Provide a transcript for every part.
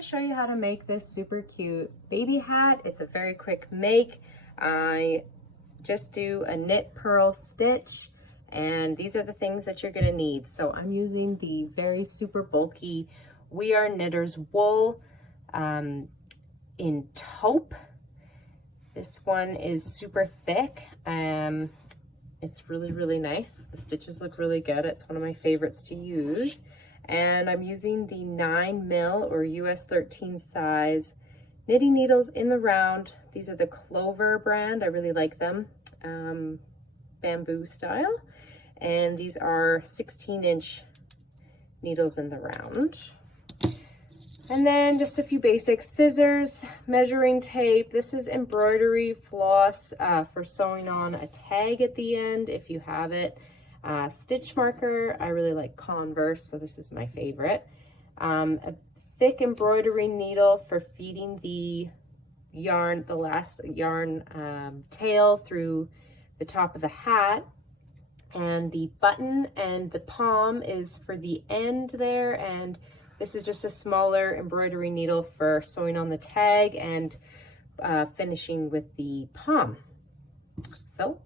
to show you how to make this super cute baby hat. It's a very quick make. I just do a knit purl stitch, and these are the things that you're going to need. So I'm using the very super bulky We Are Knitters wool in taupe. This one is super thick. It's really nice. The stitches look really good. It's one of my favorites to use. And I'm using the 9mm or US 13 size knitting needles in the round. These are the Clover brand. I really like them, bamboo style. And these are 16-inch needles in the round. And then just a few basic scissors, measuring tape. This is embroidery floss for sewing on a tag at the end if you have it. Stitch marker, I really like Converse, so this is my favorite. A thick embroidery needle for feeding the yarn, the last yarn tail through the top of the hat. And the button and the palm is for the end there, and this is just a smaller embroidery needle for sewing on the tag and finishing with the palm. So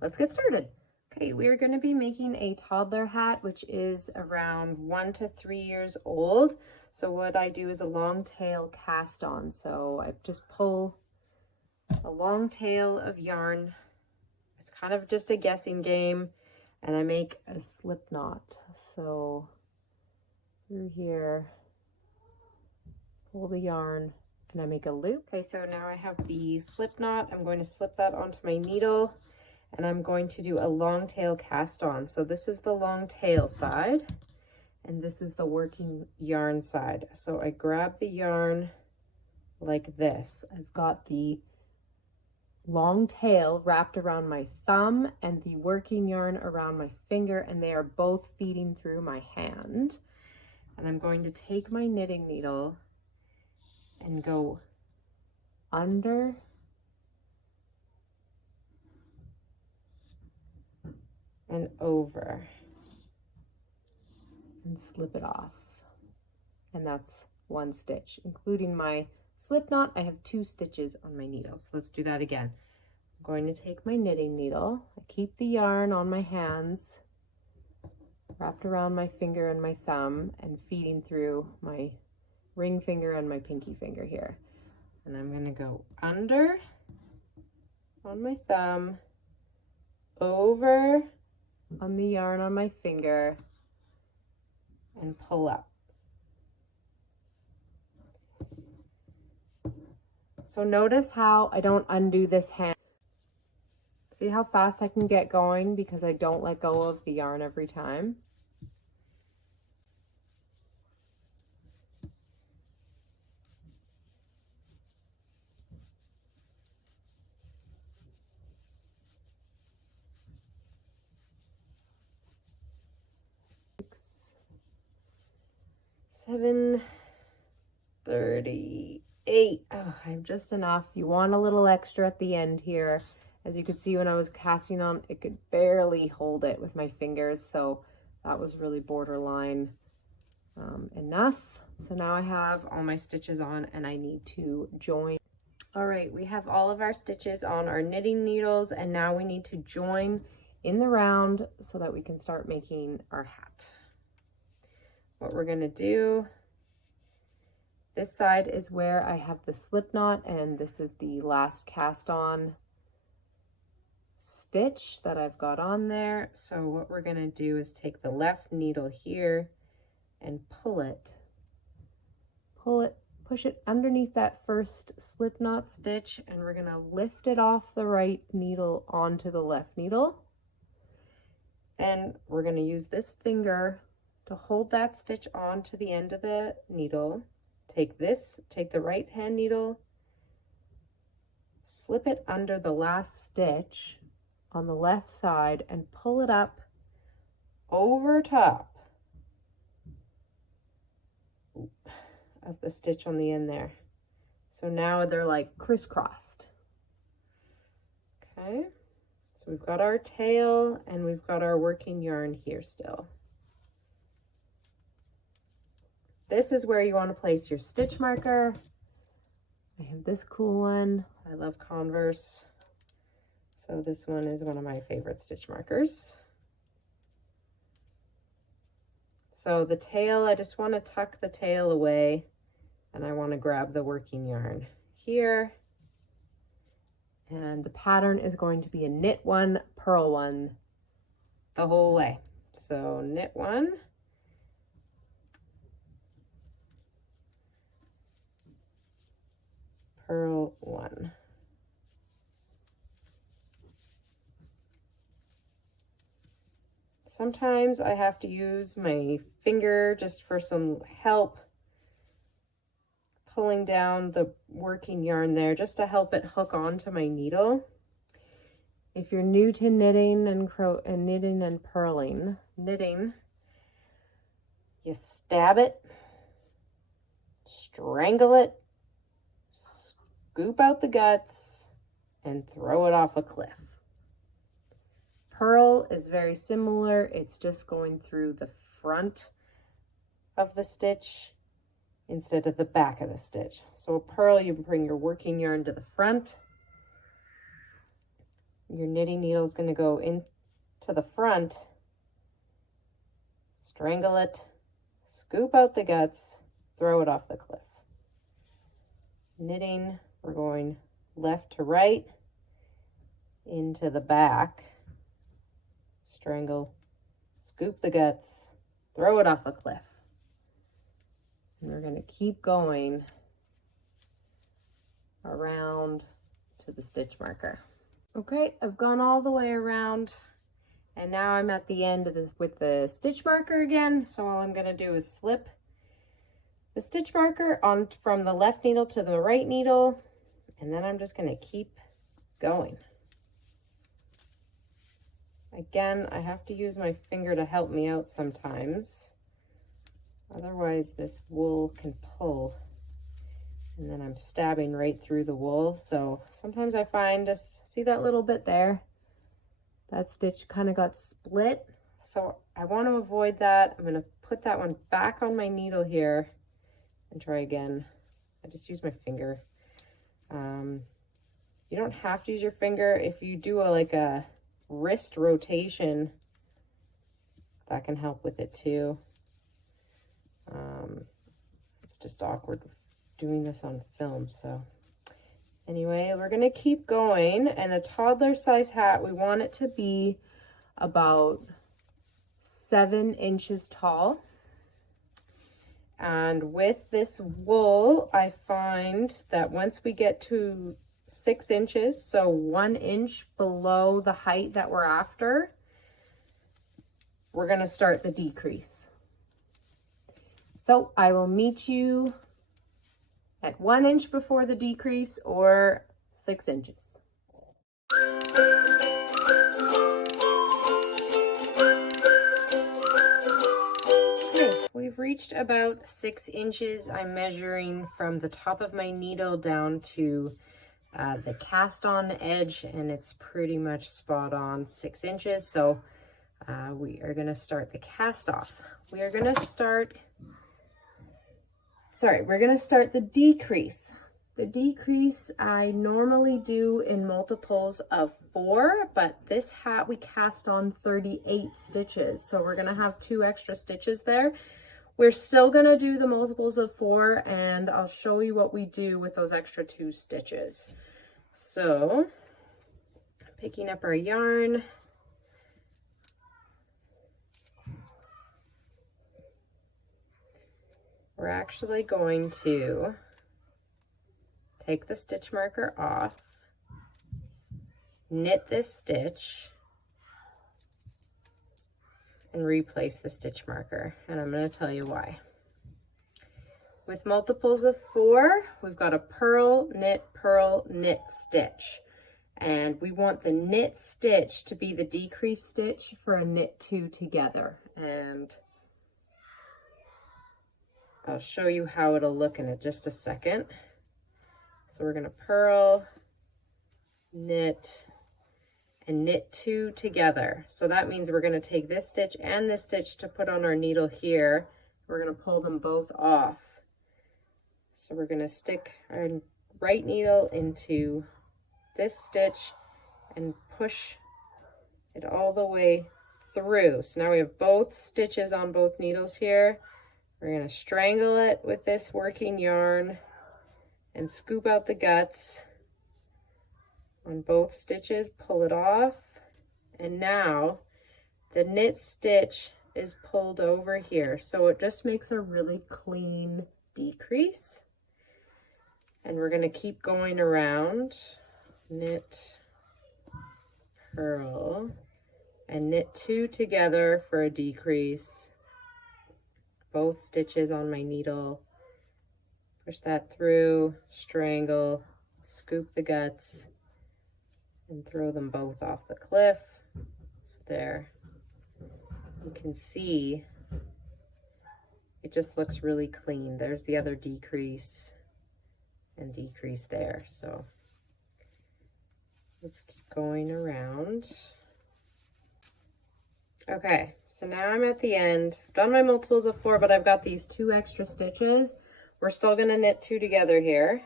let's get started. Okay, we're going to be making a toddler hat, which is around 1 to 3 years old. So what I do is a long tail cast on. So I just pull a long tail of yarn. It's kind of just a guessing game, and I make a slip knot. So through here, pull the yarn, and I make a loop. Okay, so now I have the slip knot. I'm going to slip that onto my needle, and I'm going to do a long tail cast on. So this is the long tail side, and this is the working yarn side. So I grab the yarn like this. I've got the long tail wrapped around my thumb and the working yarn around my finger, and they are both feeding through my hand. And I'm going to take my knitting needle and go under and over and slip it off. And that's one stitch, including my slip knot. I have 2 stitches on my needle. So let's do that again. I'm going to take my knitting needle. I keep the yarn on my hands, wrapped around my finger and my thumb, and feeding through my ring finger and my pinky finger here. And I'm going to go under on my thumb, over on the yarn on my finger, and pull up. So notice how I don't undo this hand. See how fast I can get going because I don't let go of the yarn every time. Six, 7:38. Oh, I have just enough. You want a little extra at the end here. As you could see, when I was casting on, it could barely hold it with my fingers, so that was really borderline enough. So now I have all my stitches on, and I need to join. All right, we have all of our stitches on our knitting needles, and now we need to join in the round so that we can start making our hat. What we're gonna do, this side is where I have the slip knot, and this is the last cast on stitch that I've got on there. So what we're going to do is take the left needle here and push it underneath that first slip knot stitch, and we're going to lift it off the right needle onto the left needle. And we're going to use this finger to hold that stitch onto the end of the needle. Take the right hand needle, slip it under the last stitch on the left side, and pull it up over top of the stitch on the end there. So now they're like crisscrossed. Okay, so we've got our tail and we've got our working yarn here still. this is where you want to place your stitch marker. I have this cool one. I love Converse. So this one is one of my favorite stitch markers. So the tail, I just want to tuck the tail away, and I want to grab the working yarn here. And the pattern is going to be a knit one, purl one the whole way. So knit one, purl one. Sometimes I have to use my finger just for some help, pulling down the working yarn there just to help it hook onto my needle. If you're new to knitting and knitting and purling, you stab it, strangle it, scoop out the guts, and throw it off a cliff. Purl is very similar. It's just going through the front of the stitch instead of the back of the stitch. So a purl, you bring your working yarn to the front. Your knitting needle is going to go into the front, strangle it, scoop out the guts, throw it off the cliff. Knitting, we're going left to right, into the back, strangle, scoop the guts, throw it off a cliff. And we're going to keep going around to the stitch marker. Okay, I've gone all the way around, and now I'm at the end of with the stitch marker again. So all I'm going to do is slip the stitch marker on from the left needle to the right needle, and then I'm just going to keep going. Again, I have to use my finger to help me out sometimes. Otherwise, this wool can pull. And then I'm stabbing right through the wool. So sometimes I find, just see that little bit there? That stitch kind of got split. So I want to avoid that. I'm going to put that one back on my needle here and try again. I just use my finger. You don't have to use your finger. If you do like a wrist rotation, that can help with it too. It's just awkward doing this on film. So anyway, we're going to keep going, and the toddler size hat, we want it to be about 7 inches tall. And with this wool, I find that once we get to 6 inches, so 1 inch below the height that we're after, we're going to start the decrease. So I will meet you at 1 inch before the decrease, or 6 inches. Okay, we've reached about 6 inches. I'm measuring from the top of my needle down to the cast on edge, and it's pretty much spot on 6 inches. So we are going to start the cast off. We're going to start the decrease. The decrease I normally do in multiples of 4, but this hat we cast on 38 stitches. So we're going to have 2 extra stitches there. We're still going to do the multiples of 4, and I'll show you what we do with those extra 2 stitches. So picking up our yarn, we're actually going to take the stitch marker off, knit this stitch, and replace the stitch marker. And I'm going to tell you why. With multiples of 4, we've got a purl, knit stitch. And we want the knit stitch to be the decrease stitch for a knit 2 together. And I'll show you how it'll look in just a second. So we're going to purl, knit, and knit 2 together. So that means we're going to take this stitch and this stitch to put on our needle here We're going to pull them both off. So we're going to stick our right needle into this stitch and push it all the way through. So now we have both stitches on both needles here. We're going to strangle it with this working yarn and scoop out the guts on both stitches, pull it off, and now the knit stitch is pulled over here. So it just makes a really clean decrease. And we're going to keep going around, knit, purl, and knit 2 together for a decrease. Both stitches on my needle, push that through, strangle, scoop the guts, and throw them both off the cliff. So there, you can see it just looks really clean. There's the other decrease and decrease there. So let's keep going around. Okay, so now I'm at the end. I've done my multiples of 4, but I've got these 2 extra stitches. We're still going to knit 2 together here.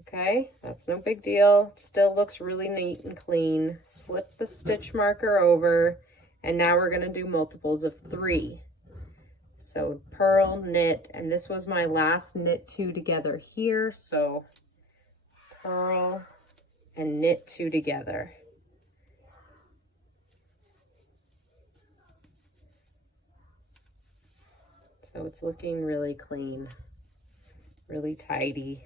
Okay, that's no big deal. Still looks really neat and clean. Slip the stitch marker over, and now we're going to do multiples of 3. So purl, knit, and this was my last knit 2 together here. So purl and knit 2 together. So it's looking really clean, really tidy.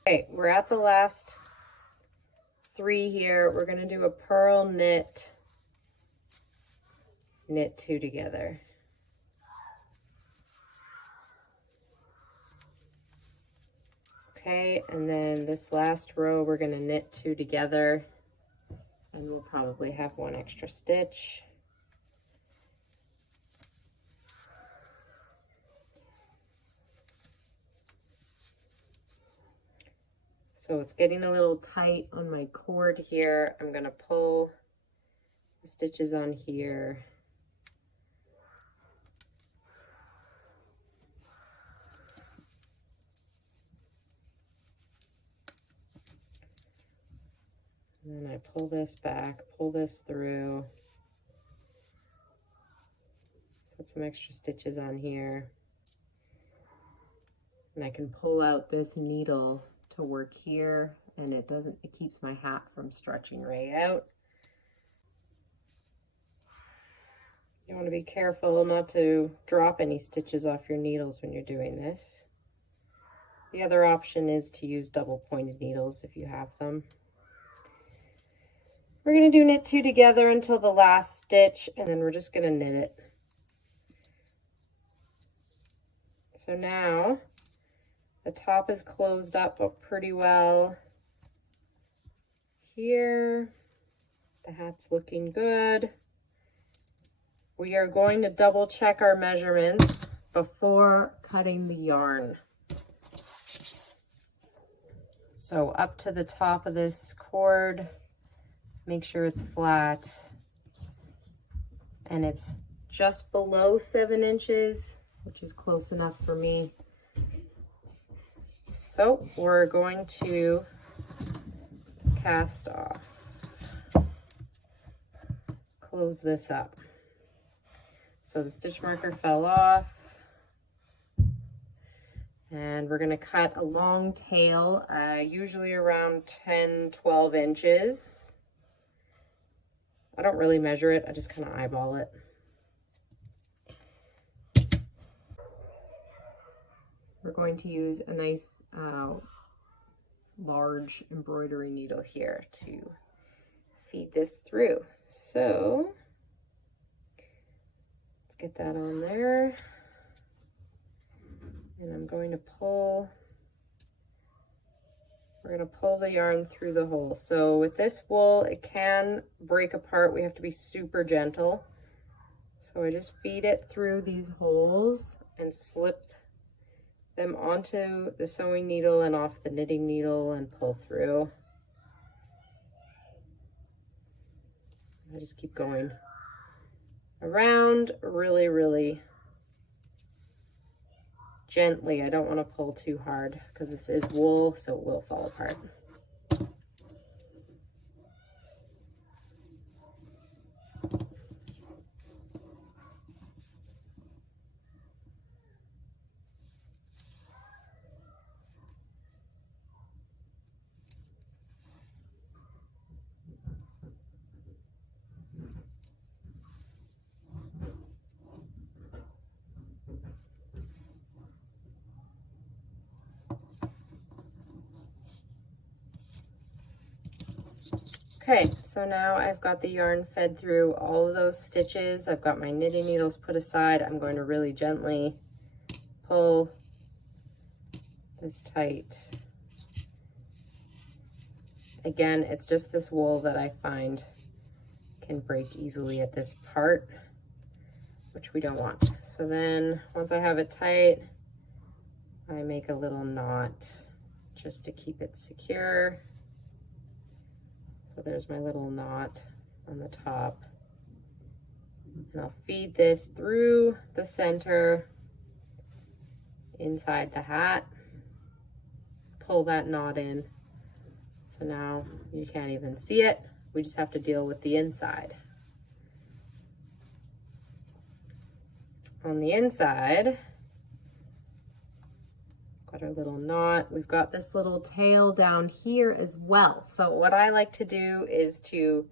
Okay, we're at the last 3 here. We're going to do a purl, knit, knit 2 together. Okay, and then this last row we're going to knit 2 together, and we'll probably have 1 extra stitch. So it's getting a little tight on my cord here. I'm going to pull the stitches on here. And then I pull this back, pull this through, put some extra stitches on here, and I can pull out this needle to work here, and it keeps my hat from stretching right out. You want to be careful not to drop any stitches off your needles when you're doing this. The other option is to use double pointed needles if you have them. We're going to do knit 2 together until the last stitch, and then we're just going to knit it. So now the top is closed up pretty well here. The hat's looking good. We are going to double check our measurements before cutting the yarn. So up to the top of this cord, make sure it's flat, and it's just below 7 inches, which is close enough for me. So we're going to cast off. Close this up. So the stitch marker fell off, and we're going to cut a long tail, usually around 10-12 inches. I don't really measure it, I just kind of eyeball it. We're going to use a nice large embroidery needle here to feed this through. So let's get that on there. And I'm going to pull, we're going to pull the yarn through the hole. So with this wool, it can break apart. We have to be super gentle. So I just feed it through these holes and slip them onto the sewing needle and off the knitting needle and pull through. I just keep going around really, really gently. I don't want to pull too hard because this is wool, so it will fall apart. Okay, so now I've got the yarn fed through all of those stitches. I've got my knitting needles put aside. I'm going to really gently pull this tight. Again, it's just this wool that I find can break easily at this part, which we don't want. So then once I have it tight, I make a little knot just to keep it secure. So there's my little knot on the top. And I'll feed this through the center inside the hat, pull that knot in. So now you can't even see it. We just have to deal with the inside. On the inside, got our little knot. We've got this little tail down here as well. So what I like to do is to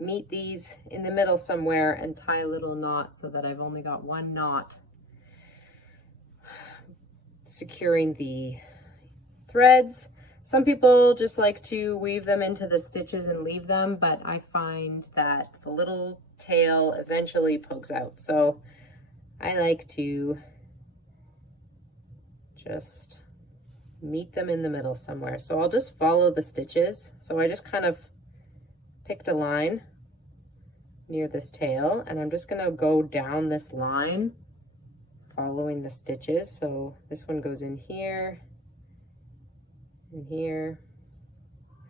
meet these in the middle somewhere and tie a little knot so that I've only got one knot securing the threads. Some people just like to weave them into the stitches and leave them, but I find that the little tail eventually pokes out. So I like to just meet them in the middle somewhere. So I'll just follow the stitches. So I just kind of picked a line near this tail, and I'm just gonna go down this line following the stitches. So this one goes in here and here,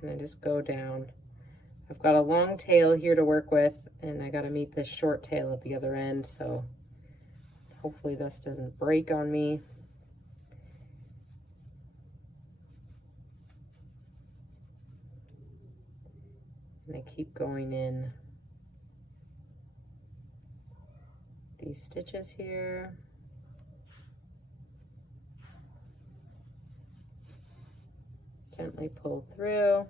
and I just go down. I've got a long tail here to work with, and I gotta meet this short tail at the other end, so hopefully this doesn't break on me. And I keep going in these stitches here. Gently pull through.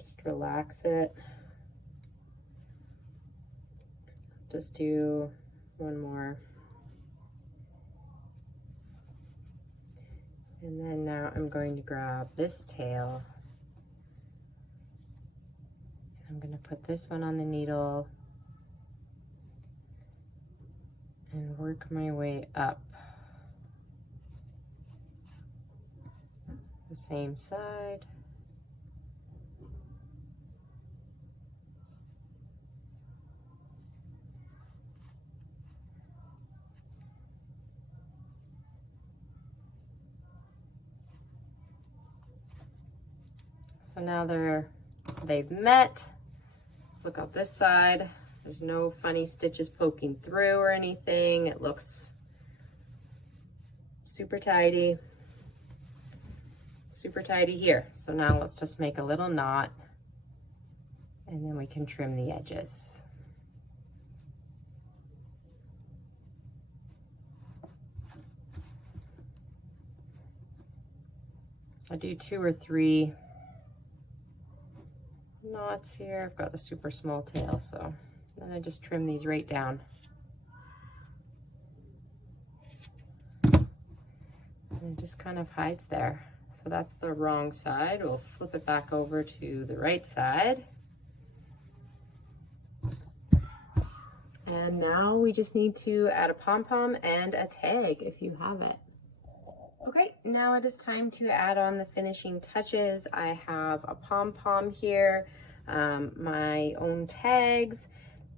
Just relax it. Just do one more. And then now I'm going to grab this tail. I'm going to put this one on the needle and work my way up the same side. So now they've met. Let's look up this side. There's no funny stitches poking through or anything. It looks super tidy here. So now let's just make a little knot, and then we can trim the edges. I do 2 or 3 knots here. I've got a super small tail, so then I just trim these right down. And it just kind of hides there. So that's the wrong side. We'll flip it back over to the right side. And now we just need to add a pom-pom and a tag if you have it. Okay, now it is time to add on the finishing touches. I have a pom-pom here, my own tags.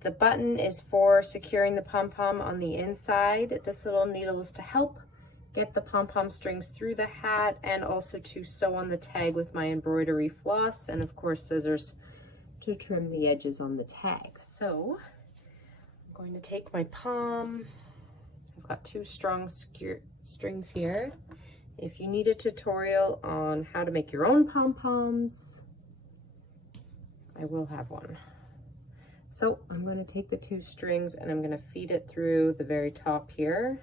The button is for securing the pom-pom on the inside. This little needle is to help get the pom-pom strings through the hat, and also to sew on the tag with my embroidery floss, and of course scissors to trim the edges on the tags. So I'm going to take my pom. I've got 2 strong strings here. If you need a tutorial on how to make your own pom-poms, I will have one. So I'm going to take the 2 strings and I'm going to feed it through the very top here.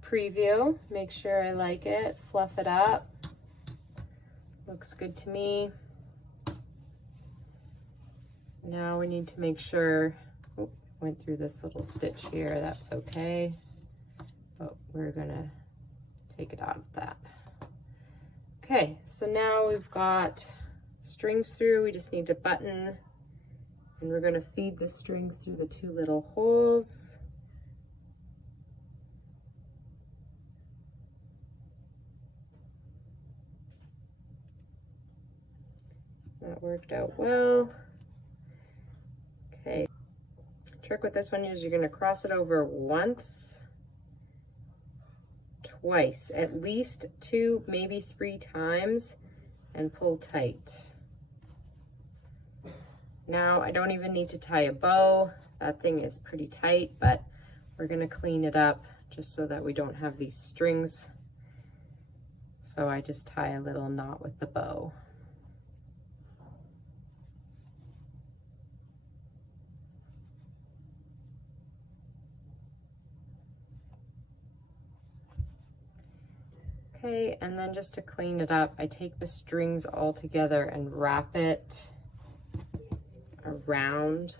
Preview, make sure I like it, fluff it up. Looks good to me. Now we need to make sure, oh, went through this little stitch here, that's okay. But we're gonna take it out of that. Okay, so now we've got strings through, we just need to button, and we're gonna feed the strings through the 2 little holes. That worked out well. Okay, trick with this one is you're gonna cross it over once, twice, at least 2, maybe 3 times, and pull tight. Now I don't even need to tie a bow. That thing is pretty tight, but we're gonna clean it up just so that we don't have these strings. So I just tie a little knot with the bow. Okay, and then just to clean it up, I take the strings all together and wrap it around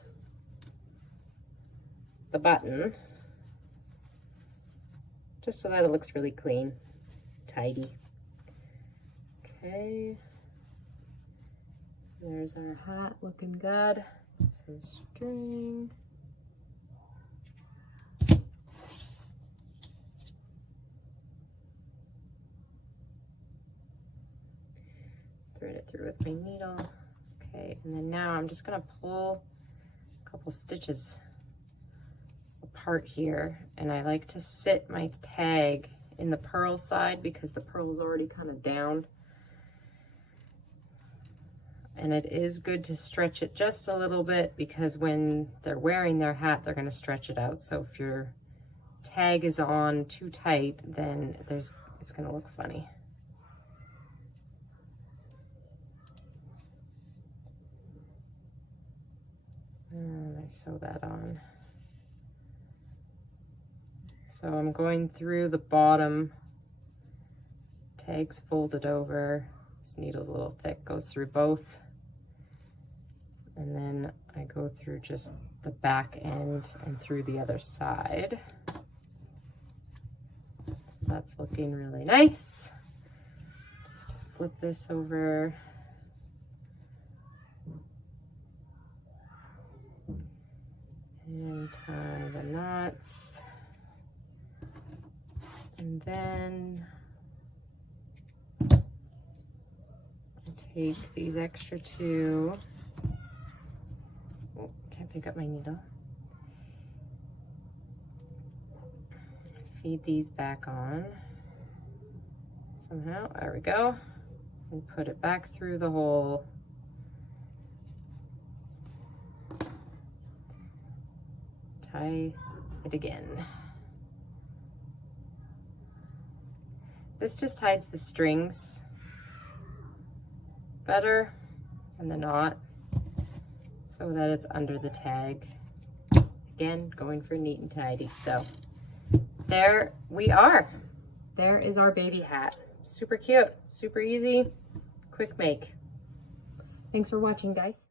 the button, just so that it looks really clean, tidy. Okay, there's our hat looking good. Some string. Thread it through with my needle. Okay, and then now I'm just gonna pull a couple stitches apart here, and I like to sit my tag in the purl side because the purl is already kind of down. And it is good to stretch it just a little bit because when they're wearing their hat, they're gonna stretch it out. So if your tag is on too tight, then it's gonna look funny. And I sew that on. So I'm going through the bottom, tags folded over. This needle's a little thick, goes through both. And then I go through just the back end and through the other side. So that's looking really nice. Just flip this over. And tie the knots. And then I take these extra 2. Oh, can't pick up my needle. Feed these back on somehow. There we go. And put it back through the hole. Tie it again. This just hides the strings better and the knot so that it's under the tag. Again, going for neat and tidy. So there we are. There is our baby hat. Super cute, super easy, quick make. Thanks for watching, guys.